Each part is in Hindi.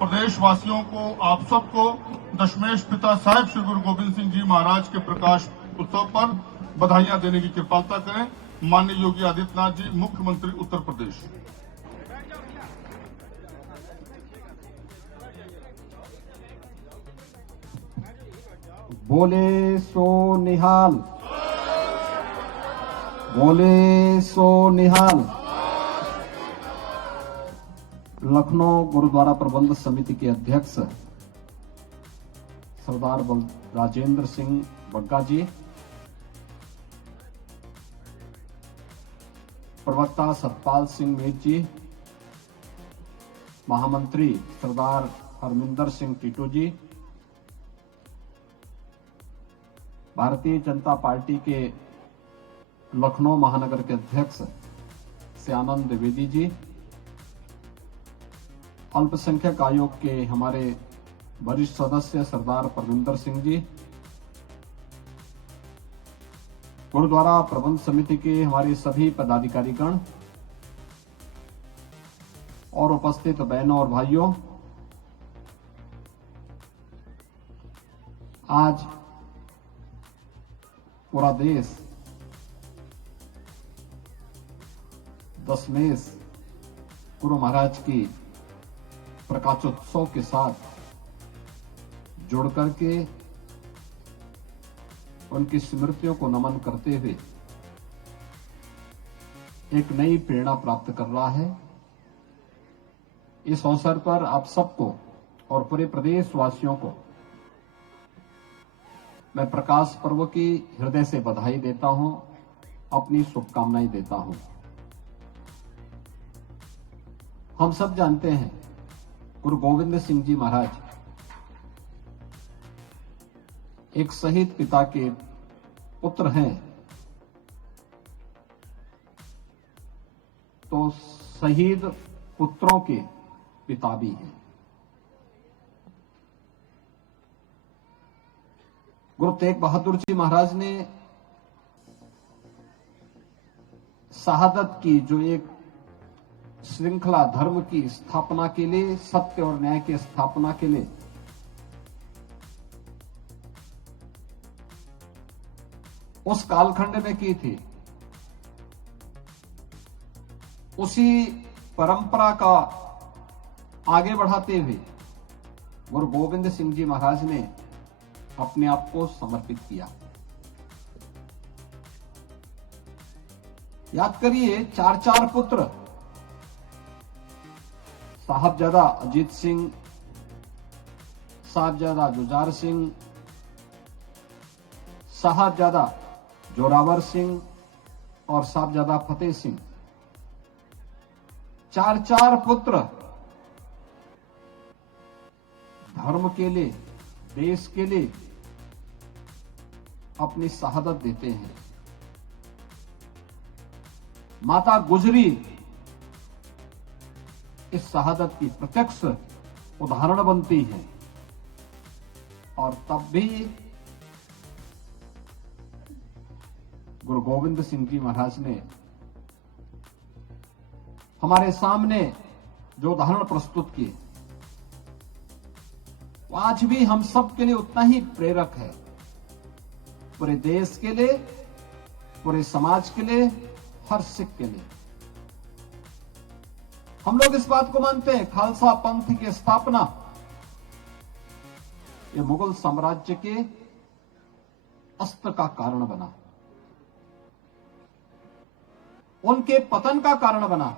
प्रदेशवासियों को, आप सबको दशमेश पिता साहिब श्री गुरु गोविंद सिंह जी महाराज के प्रकाश उत्सव पर बधाइयां देने की कृपालता करें। माननीय योगी आदित्यनाथ जी, मुख्यमंत्री उत्तर प्रदेश। बोले सो निहाल, बोले सो निहाल। लखनऊ गुरुद्वारा प्रबंध समिति के अध्यक्ष सरदार राजेंद्र सिंह बग्गा जी, प्रवक्ता सतपाल सिंह मेद जी, महामंत्री सरदार हरमिंदर सिंह टीटू जी, भारतीय जनता पार्टी के लखनऊ महानगर के अध्यक्ष श्यानंद द्विवेदी जी, अल्पसंख्यक आयोग के हमारे वरिष्ठ सदस्य सरदार परविंदर सिंह जी, गुरुद्वारा प्रबंध समिति के हमारे सभी पदाधिकारीगण और उपस्थित बहनों और भाइयों, आज पूरा देश दशमेश गुरु महाराज की प्रकाशोत्सव के साथ जुड़ करके उनकी स्मृतियों को नमन करते हुए एक नई प्रेरणा प्राप्त कर रहा है। इस अवसर पर आप सबको और पूरे प्रदेशवासियों को मैं प्रकाश पर्व की हृदय से बधाई देता हूं, अपनी शुभकामनाएं देता हूं। हम सब जानते हैं गुरु गोविंद सिंह जी महाराज एक शहीद पिता के पुत्र हैं, तो शहीद पुत्रों के पिता भी हैं। गुरु तेग बहादुर जी महाराज ने शहादत की जो एक श्रृंखला धर्म की स्थापना के लिए, सत्य और न्याय की स्थापना के लिए उस कालखंड में की थी, उसी परंपरा का आगे बढ़ाते हुए गुरु गोविंद सिंह जी महाराज ने अपने आप को समर्पित किया। याद करिए, चार पुत्र, साहबजादा अजीत सिंह, साहबजादा जुझार सिंह, साहबजादा जोरावर सिंह और साहबजादा फतेह सिंह, चार पुत्र धर्म के लिए, देश के लिए अपनी शहादत देते हैं। माता गुजरी इस शहादत की प्रत्यक्ष उदाहरण बनती है, और तब भी गुरु गोविंद सिंह जी महाराज ने हमारे सामने जो उदाहरण प्रस्तुत किए, वो आज भी हम सब के लिए उतना ही प्रेरक है। पूरे देश के लिए, पूरे समाज के लिए, हर सिख के लिए। हम लोग इस बात को मानते हैं, खालसा पंथ की स्थापना ये मुगल साम्राज्य के अस्त का कारण बना, उनके पतन का कारण बना।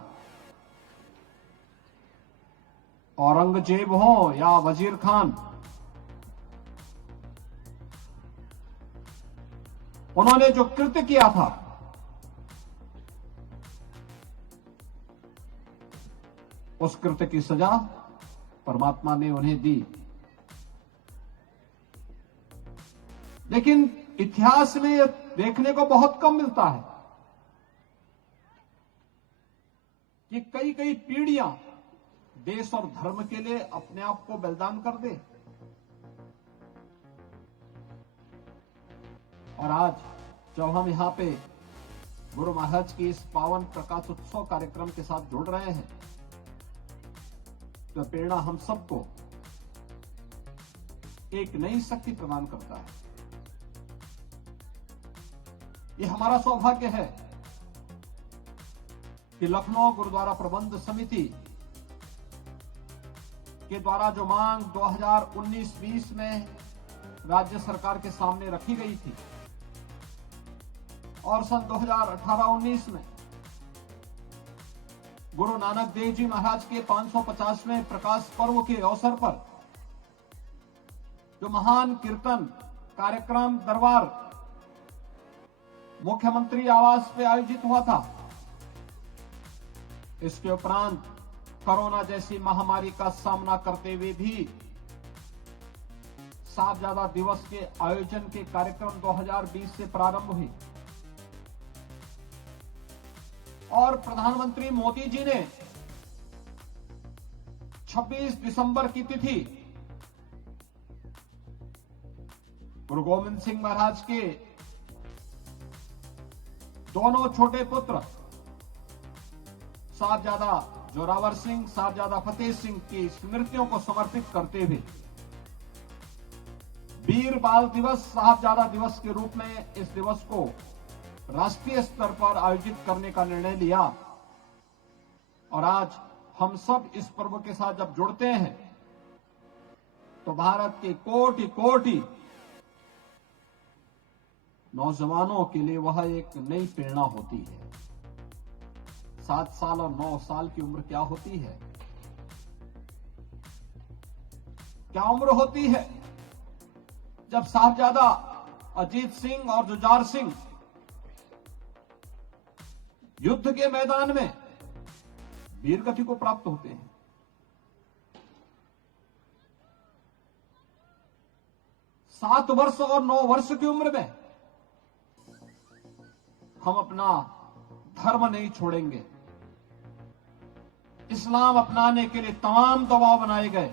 औरंगजेब हो या वजीर खान, उन्होंने जो कृत्य किया था, उस कृत्य की सजा परमात्मा ने उन्हें दी। लेकिन इतिहास में यह देखने को बहुत कम मिलता है कि कई कई पीढ़ियां देश और धर्म के लिए अपने आप को बलिदान कर दे। और आज जब हम यहां पे गुरु महाराज की इस पावन प्रकाश उत्सव कार्यक्रम के साथ जुड़ रहे हैं, तो प्रेरणा हम सबको एक नई शक्ति प्रदान करता है। यह हमारा सौभाग्य है कि लखनऊ गुरुद्वारा प्रबंध समिति के द्वारा जो मांग 2019-20 में राज्य सरकार के सामने रखी गई थी और सन 2018-19 में गुरु नानक देव जी महाराज के 550वें प्रकाश पर्व के अवसर पर जो महान कीर्तन कार्यक्रम दरबार मुख्यमंत्री आवास पे आयोजित हुआ था, इसके उपरांत कोरोना जैसी महामारी का सामना करते हुए भी साहबजादा दिवस के आयोजन के कार्यक्रम 2020 से प्रारंभ हुए और प्रधानमंत्री मोदी जी ने 26 दिसंबर की तिथि गुरु गोविंद सिंह महाराज के दोनों छोटे पुत्र साहबजादा जोरावर सिंह, साहबजादा फतेह सिंह की स्मृतियों को समर्पित करते हुए वीर बाल दिवस, साहबजादा दिवस के रूप में इस दिवस को राष्ट्रीय स्तर पर आयोजित करने का निर्णय लिया। और आज हम सब इस पर्व के साथ जब जुड़ते हैं तो भारत के कोटि कोटि नौजवानों के लिए वह एक नई प्रेरणा होती है। 7 साल और 9 साल की उम्र क्या होती है? क्या उम्र होती है जब साहबजादा अजीत सिंह और जुझार सिंह युद्ध के मैदान में वीरगति को प्राप्त होते हैं। सात वर्ष और 9 वर्ष की उम्र में हम अपना धर्म नहीं छोड़ेंगे। इस्लाम अपनाने के लिए तमाम दबाव बनाए गए,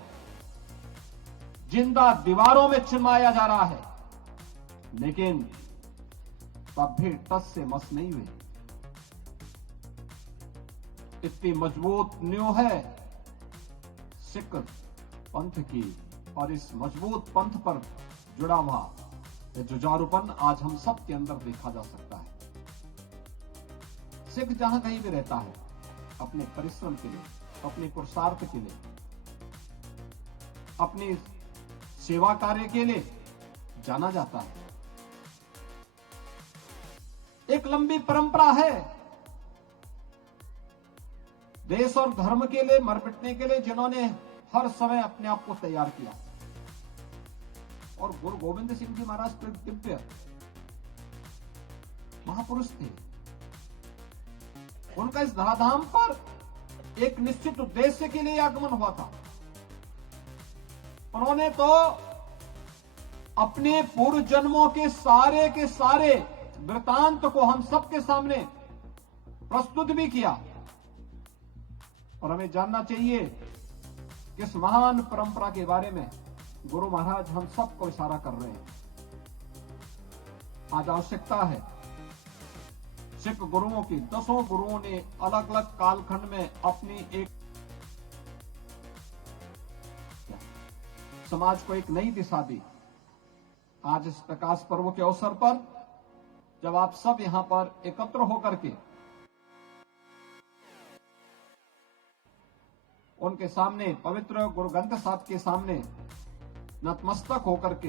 जिंदा दीवारों में चिन्माया जा रहा है, लेकिन तब भी टस से मस नहीं हुए। इतनी मजबूत नींव है सिख पंथ की और इस मजबूत पंथ पर जुड़ा हुआ जुझारूपन आज हम सब के अंदर देखा जा सकता है। सिख जहां कहीं भी रहता है अपने परिश्रम के लिए, अपने पुरुषार्थ के लिए, अपनी सेवा कार्य के लिए जाना जाता है। एक लंबी परंपरा है देश और धर्म के लिए मर मिटने के लिए, जिन्होंने हर समय अपने आप को तैयार किया। और गुरु गोविंद सिंह जी महाराज तो दिव्य महापुरुष थे। उनका इस धराधाम पर एक निश्चित उद्देश्य के लिए आगमन हुआ था। उन्होंने तो अपने पूर्व जन्मों के सारे वृतांत को हम सबके सामने प्रस्तुत भी किया। और हमें जानना चाहिए कि इस महान परंपरा के बारे में गुरु महाराज हम सबको इशारा कर रहे हैं। आज आवश्यकता है सिख गुरुओं की, 10 गुरुओं ने अलग अलग कालखंड में अपनी एक समाज को एक नई दिशा दी। आज इस प्रकाश पर्व के अवसर पर जब आप सब यहां पर एकत्र होकर के उनके सामने पवित्र गुरु ग्रंथ साहब के सामने नतमस्तक होकर के